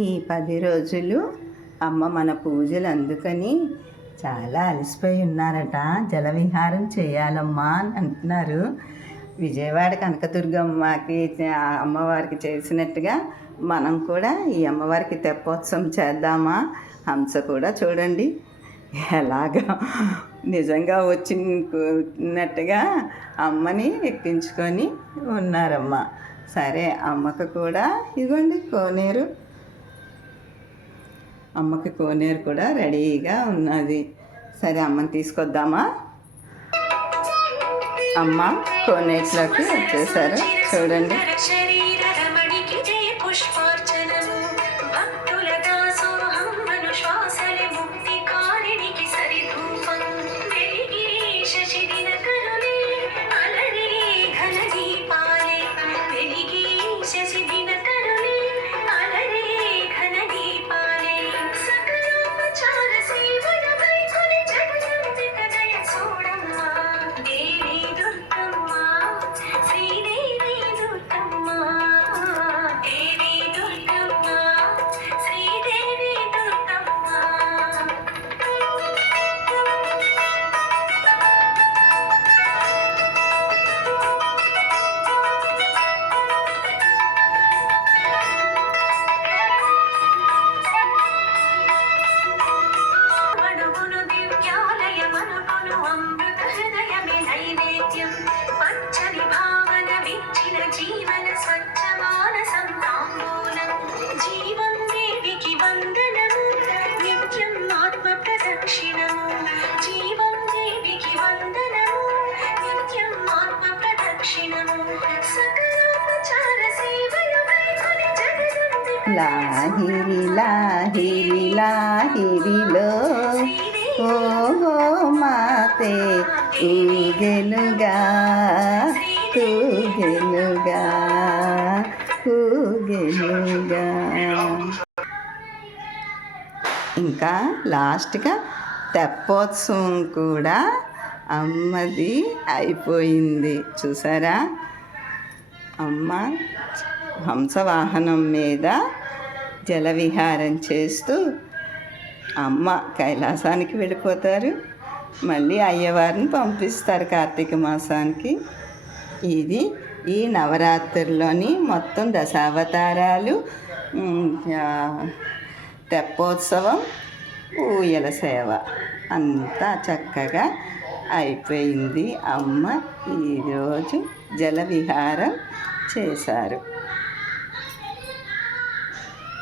ఈ పది రోజులు అమ్మ మన పూజలు అందుకని చాలా అలసిపోయి ఉన్నారట. జలవిహారం చేయాలమ్మా అని అంటున్నారు. విజయవాడ కనకదుర్గమ్మకి ఆ అమ్మవారికి చేసినట్టుగా మనం కూడా ఈ అమ్మవారికి తెప్పోత్సవం చేద్దామా? హంస కూడా చూడండి. ఎలాగా నిజంగా వచ్చినట్టుగా అమ్మని ఎక్కించుకొని ఉన్నారమ్మ. సరే అమ్మకు కూడా ఇదిగోండి కోనేరు. అమ్మకి కోనేరు కూడా రెడీగా ఉన్నది. సరే అమ్మని తీసుకొద్దామా? అమ్మ కోనేట్లోకి వచ్చేసారు. చూడండి. లాహిరి లాహిరి లాహిరిలో. ఓహో మాతే ఊగెనుగా తూగెనుగా ఊగెనుగా. ఇంకా లాస్ట్గా తెప్పోత్సవం కూడా అమ్మది అయిపోయింది. చూసారా? అమ్మ హంసవాహనం మీద జలవిహారం చేస్తూ అమ్మ కైలాసానికి వెళ్ళిపోతారు. మళ్ళీ అయ్యవారిని పంపిస్తారు కార్తీక మాసానికి. ఇది ఈ నవరాత్రుల్లోని మొత్తం దశావతారాలు. తెప్పోత్సవం ఊయల సేవ. అంతా చక్కగా అయిపోయింది. అమ్మ ఈరోజు జలవిహారం చేశారు.